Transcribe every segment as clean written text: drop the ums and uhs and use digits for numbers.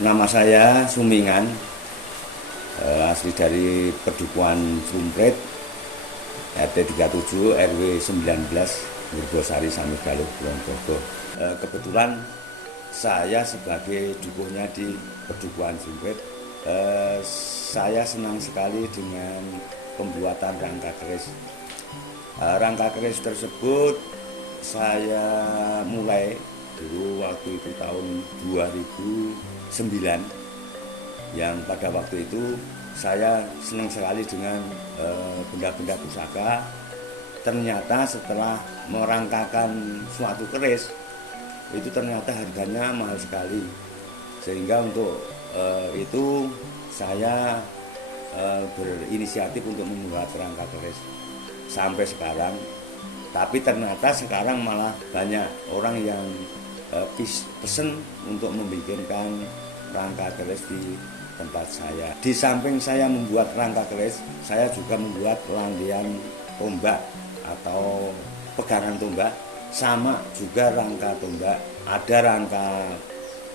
Nama saya Sumingan, asli dari Pedukuhan Sumprit, RT 37 RW 19 Murgosari Samigalo Kulonprogo. Kebetulan saya sebagai dukuhnya di Pedukuhan Sumprit, saya senang sekali dengan pembuatan rangka keris. Rangka keris tersebut saya mulai dulu waktu itu tahun 2009, yang pada waktu itu saya senang sekali dengan benda-benda pusaka. Ternyata setelah merangkakan suatu keris itu ternyata harganya mahal sekali, sehingga untuk itu saya berinisiatif untuk membuat rangka keris sampai sekarang. Tapi ternyata sekarang malah banyak orang yang pesen untuk membikinkan rangka keris di tempat saya. Di samping saya membuat rangka keris, saya juga membuat landian tombak atau pegangan tombak, sama juga rangka tombak. Ada rangka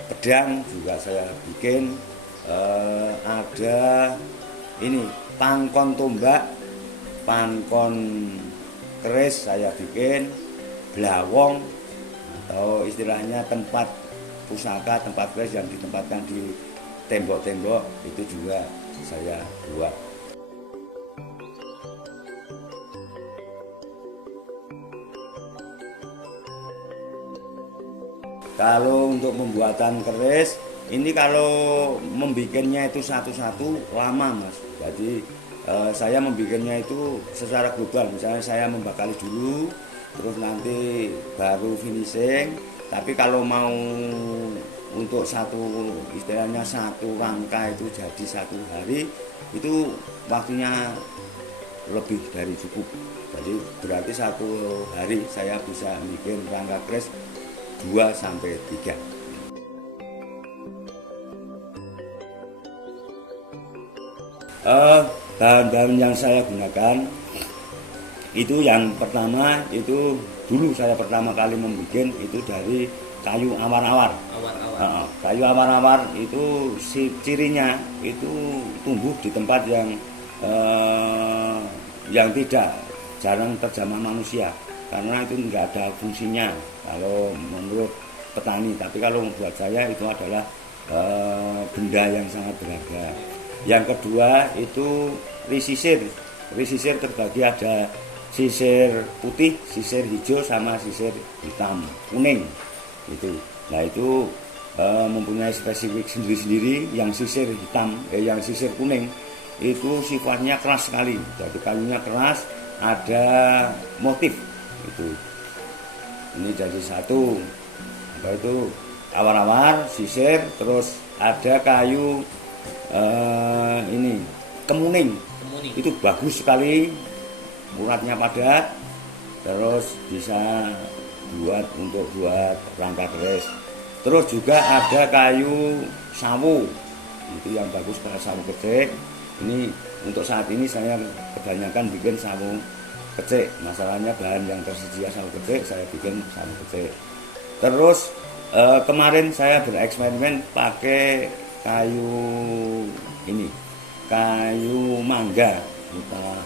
pedang juga saya bikin, ada ini pangkon tombak, pangkon keris saya bikin, blawong atau istilahnya tempat pusaka, tempat keris yang ditempatkan di tembok-tembok, itu juga saya buat. Kalau untuk pembuatan keris ini, kalau membikinnya itu satu-satu lama, Mas. Jadi saya membikinnya itu secara global. Misalnya saya membakali dulu, terus nanti baru finishing. Tapi kalau mau untuk satu, istilahnya satu rangka itu jadi satu hari, itu waktunya lebih dari cukup. Jadi berarti satu hari saya bisa bikin rangka keris 2-3. Bahan-bahan yang saya gunakan itu, yang pertama itu dulu saya pertama kali membuat itu dari kayu awar-awar. Kayu awar-awar itu cirinya itu tumbuh di tempat yang tidak jarang terjamah manusia, karena itu enggak ada fungsinya kalau menurut petani. Tapi kalau buat saya itu adalah benda yang sangat berharga. Yang kedua itu risisir. Risisir terbagi ada sisir putih, sisir hijau, sama sisir hitam, kuning. Itu. Nah itu mempunyai spesifik sendiri-sendiri. Yang sisir hitam, yang sisir kuning itu sifatnya keras sekali. Jadi kayunya keras, ada motif. Itu. Ini jadi satu. Itu awar-awar, sisir, terus ada kayu ini kemuning. Itu bagus sekali, uratnya padat, terus bisa buat rangka keris. Terus juga ada kayu sawu, itu yang bagus karena sawu kecik. Ini untuk saat ini saya kebanyakan bikin sawu kecik. Masalahnya bahan yang tersedia sawu kecik, saya bikin sawu kecik. Terus kemarin saya bereksperimen pakai kayu ini, kayu mangga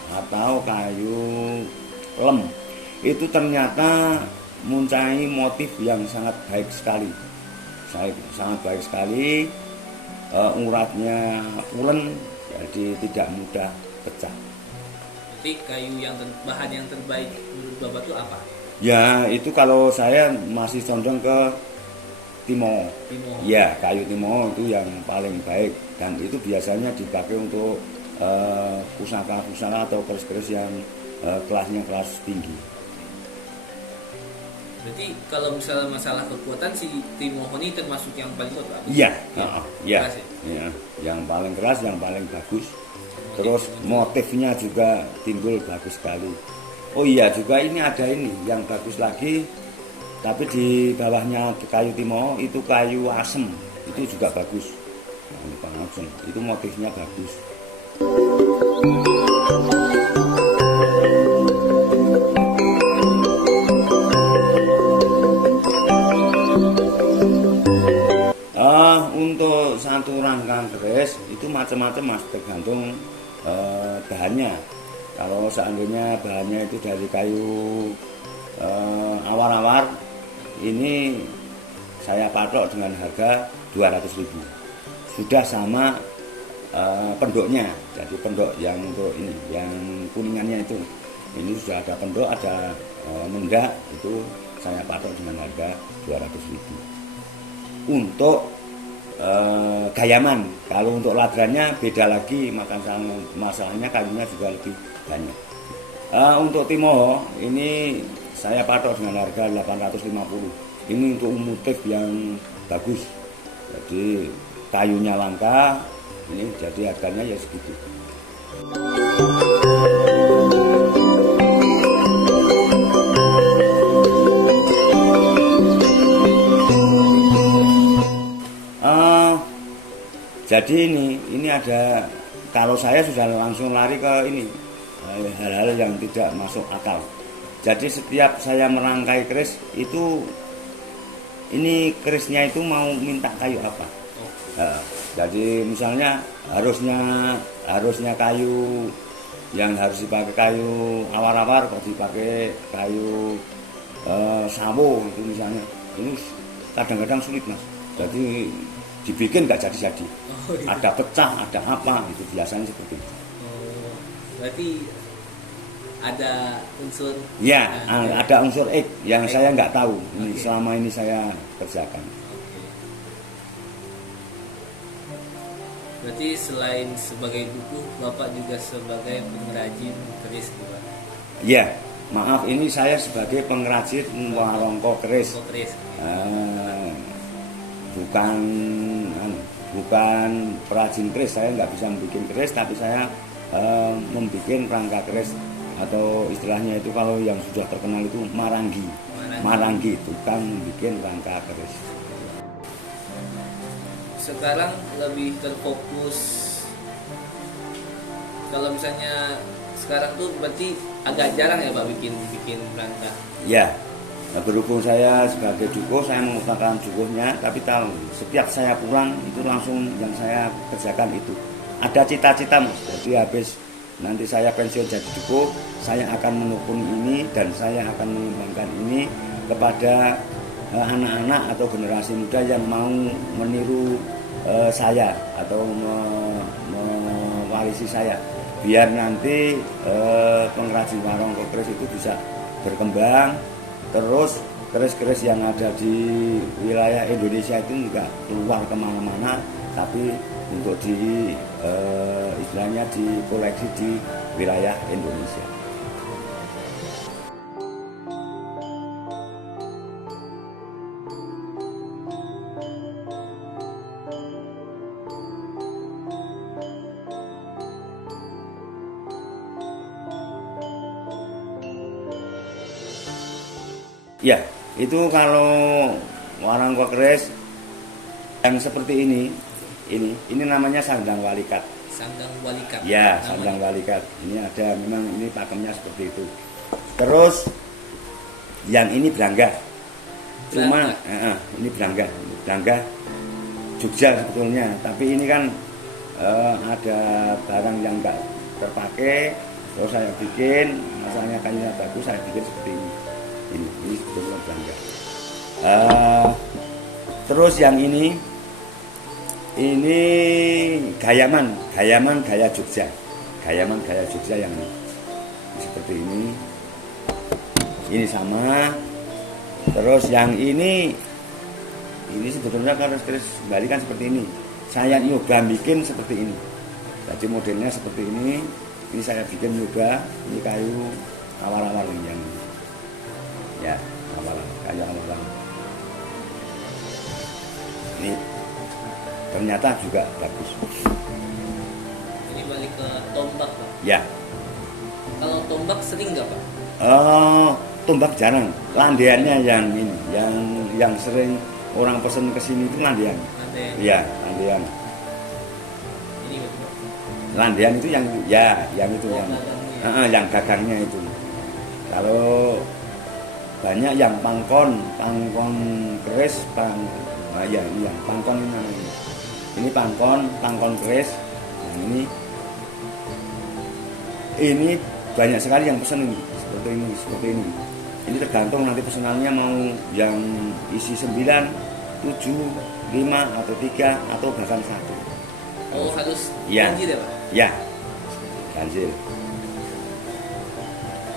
atau kayu lem. Itu ternyata mempunyai motif yang sangat baik sekali, sangat baik sekali. Uratnya pulen, jadi tidak mudah pecah. Jadi bahan yang terbaik menurut Bapak itu apa? Ya itu kalau saya masih condong ke timo. Ya kayu timo itu yang paling baik, dan itu biasanya dipakai untuk pusaka-pusaka atau keris-keris yang kelasnya kelas tinggi. Berarti kalau misalnya masalah kekuatan, si timohon ini termasuk yang paling kuat, Pak? Iya, ya. Ya, yang paling keras, yang paling bagus. Terus motifnya juga timbul bagus sekali. Oh iya, juga ini ada ini yang bagus lagi, tapi di bawahnya kayu timo itu kayu asem, itu juga bagus. Nah, asem, itu motifnya bagus. Untuk satu rangkaian keris itu macam-macam mas, tergantung bahannya. Kalau seandainya bahannya itu dari kayu awar-awar, ini saya patok dengan harga 200.000. Sudah sama pendoknya. Jadi pendok yang untuk ini, yang kuningannya itu, ini sudah ada pendok, ada mendak, itu saya patok dengan harga 200.000. Untuk gayaman, kalau untuk ladrannya beda lagi, masalahnya kayunya juga lebih banyak. Untuk timo ini saya patok dengan harga 850. Ini untuk motif yang bagus, jadi kayunya langka, ini jadi harganya ya segitu. Jadi ini ada, kalau saya sudah langsung lari ke ini hal-hal yang tidak masuk akal. Jadi setiap saya merangkai keris itu, ini kerisnya itu mau minta kayu apa. Jadi misalnya harusnya kayu yang harus dipakai kayu awar-awar, kok dipakai kayu sawo itu misalnya. Ini kadang-kadang sulit mas. Jadi dibikin nggak jadi-jadi. Ada pecah, ada apa, itu biasanya seperti itu. Berarti ada unsur? Ya, ada unsur X yang saya nggak tahu. Ini selama ini saya kerjakan. Berarti selain sebagai buku, Bapak juga sebagai pengrajin keris juga? Ya, maaf, ini saya sebagai pengrajin warongko keris. Bukan perajin keris, saya nggak bisa membuat keris, tapi saya membuat rangka keris, atau istilahnya itu kalau yang sudah terkenal itu marangi, tukang bikin rangka keris. Sekarang lebih terfokus, kalau misalnya sekarang tuh berarti agak jarang ya Pak bikin rangka? Ya. Nah, berhubung saya sebagai dukuh, saya mengusahakan dukuhnya, tapi tahu setiap saya pulang itu langsung yang saya kerjakan itu. Ada cita-cita mas, jadi habis nanti saya pensiun jadi dukuh, saya akan menekun ini dan saya akan mengembangkan ini kepada anak-anak atau generasi muda yang mau meniru saya atau mewarisi saya, biar nanti pengrajin warongko keris itu bisa berkembang. Terus keris-keris yang ada di wilayah Indonesia itu juga keluar kemana-mana, tapi untuk istilahnya dikoleksi di wilayah Indonesia. Ya, itu kalau warongko keris yang seperti ini namanya sandang walikat. Sandang walikat. Ya, sandang walikat. Ini ada, memang ini pakemnya seperti itu. Terus yang ini berangga. Cuma ini berangga Jogja sebetulnya, tapi ini kan ada barang yang enggak terpakai, terus saya bikin, masalahnya kayunya bagus, saya bikin seperti ini. Ini Ini sebetulnya belanja. Terus yang ini gayaman gaya Jogja. Gayaman gaya Jogja yang ini. Seperti ini. Ini sama. Terus yang ini sebetulnya keris Bali kan seperti ini. Saya nyoba bikin seperti ini. Jadi modelnya seperti ini. Ini saya bikin juga. Ini kayu awal-awal yang ini. Ya, kayu awal-awal. Ini ternyata juga bagus. Ini balik ke tombak, Pak. Ya. Kalau tombak sering nggak, Pak? Tombak jarang. Landiannya yang ini, yang sering orang pesen ke sini itu landian. Landian. Iya, landian. Ini Pak. Landian itu yang itu Gagangnya. Yang gagangnya itu. Kalau banyak yang pangkon keris, ini yang pangkon ini namanya. Ini pangkon keris. Nah, ini banyak sekali yang pesen ini, seperti ini. Ini tergantung nanti pesanannya mau yang isi 9, 7, 5 atau 3 atau bahkan 1. Oh, harus Ya. ganjil ya, Pak? Ya, ganjil.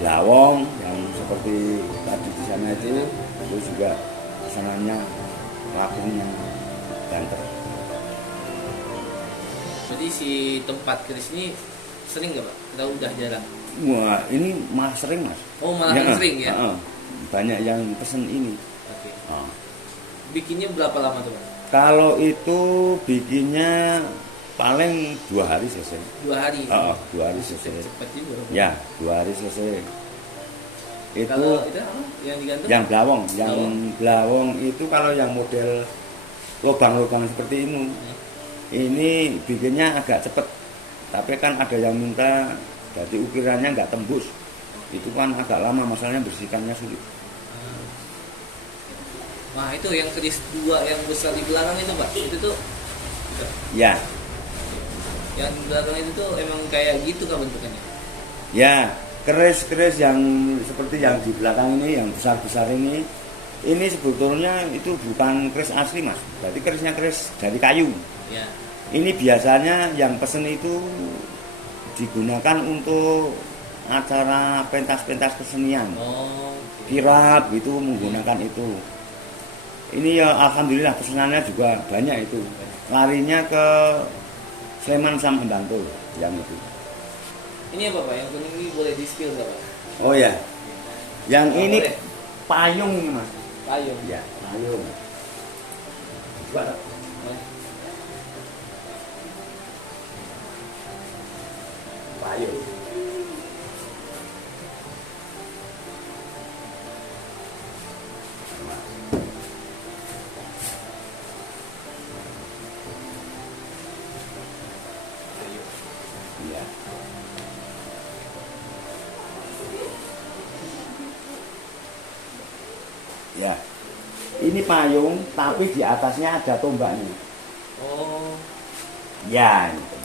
Lawong yang seperti tadi di sana itu juga pesanannya lakunya banter. Jadi si tempat keris ini sering nggak, Pak? Kita udah jarang. Wah, ini malah sering, Mas. Oh, malah sering ya? Banyak yang pesen ini. Oke. Oh. Bikinnya berapa lama tuh, Pak? Kalau itu bikinnya paling 2 hari selesai. 2 hari. 2 hari selesai. Cepat juga. Ya, 2 hari selesai. Kalau itu apa? Yang digantung? Yang blawong itu kalau yang model lubang-lubang seperti ini bikinnya agak cepet. Tapi kan ada yang minta jadi ukirannya nggak tembus. Itu kan agak lama, masalahnya bersihkannya sulit. Wah, itu yang keris 2 yang besar di belakang itu, Pak. Itu tuh Ya. yang di belakang itu tuh emang kayak gitu kan bentukannya? Ya, keris-keris yang seperti yang di belakang ini, yang besar-besar ini sebetulnya itu bukan keris asli, Mas. Berarti kerisnya keris dari kayu. Ya. Ini biasanya yang pesen itu digunakan untuk acara pentas-pentas kesenian. Oh. Kirap itu menggunakan itu. Ini ya alhamdulillah pesanannya juga banyak itu. Larinya ke Sleman sama Bantul yang itu. Ini apa, Pak? Yang kuning ini boleh di-spill nggak, Pak? Oh ya. Yang ini boleh. payung ini, Mas. Payung. Ya, payung. Coba. Payung. Iya. Ya. Ini payung tapi di atasnya ada tombaknya. Oh. Ya, gitu.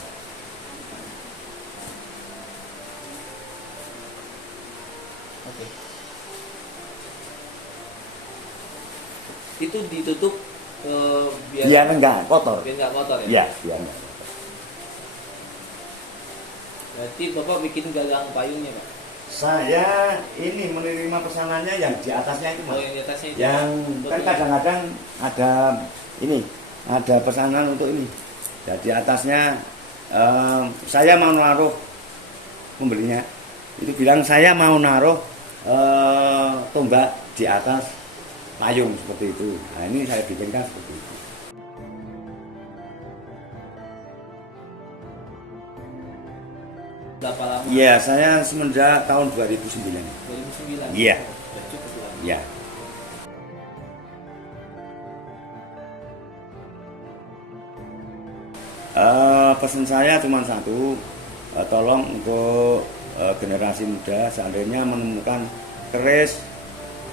Oke. Itu ditutup Biar enggak kotor. biar nggak kotor ya? Iya, biar enggak. Berarti Bapak bikin gagang payungnya, Pak? Saya ini menerima pesanannya yang di atasnya itu, Mas. Oh, yang di atasnya itu. Yang kan kadang-kadang ada pesanan untuk ini. Jadi atasnya saya mau naruh pembelinya itu bilang saya mau naruh tombak di atas payung seperti itu. Nah, ini saya bikinkan seperti itu. Berapa lama? Iya, saya semenjak tahun 2009. 2009. Iya. Sudah cukup lama. Iya. Pesan saya cuma satu, tolong untuk generasi muda seandainya menemukan keris,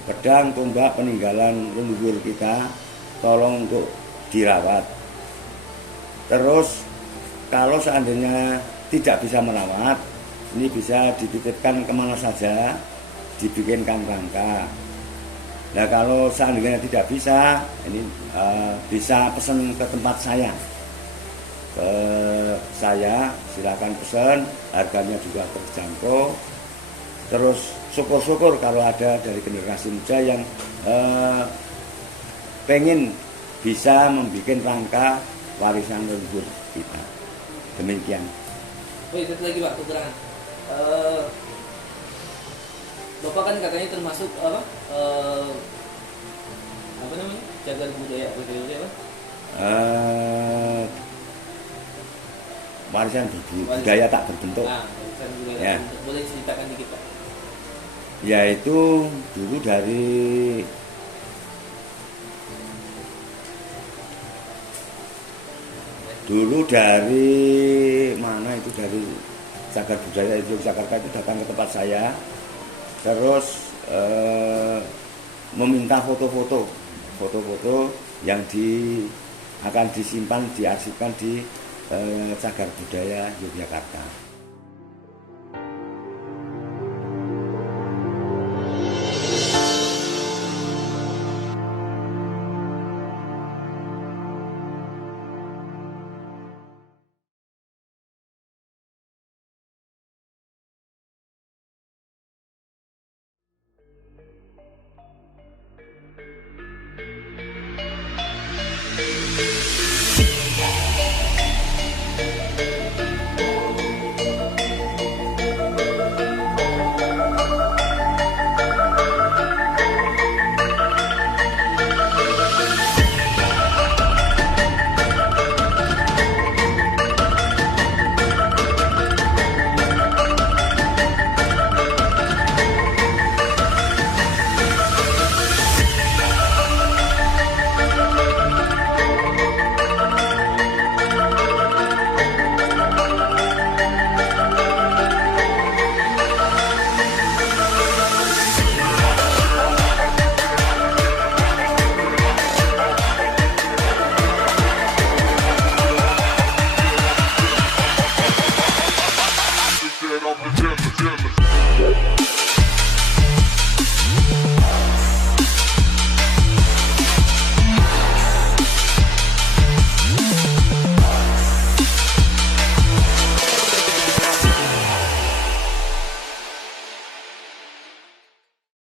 pedang, tombak peninggalan leluhur kita, tolong untuk dirawat. Terus kalau seandainya tidak bisa merawat, ini bisa dititipkan kemana saja, dibikinkan rangka. Nah kalau seandainya tidak bisa, ini bisa pesan ke tempat saya. Ke saya silakan pesan, harganya juga terjangkau. Terus syukur-syukur kalau ada dari generasi muda yang pengen bisa membuat rangka warisan leluhur kita. Demikian. Oh itu lagi Pak, kekurangan. Bapak kan katanya termasuk apa namanya, jagar budaya apa? Warisan budaya tak berbentuk. Nah, warisan budaya Ya. boleh ceritakan dikit Pak? Yaitu dulu dari mana itu, dari cagar budaya itu Jakarta itu datang ke tempat saya, terus meminta foto-foto yang akan disimpan, diarsipkan di cagar budaya Yogyakarta.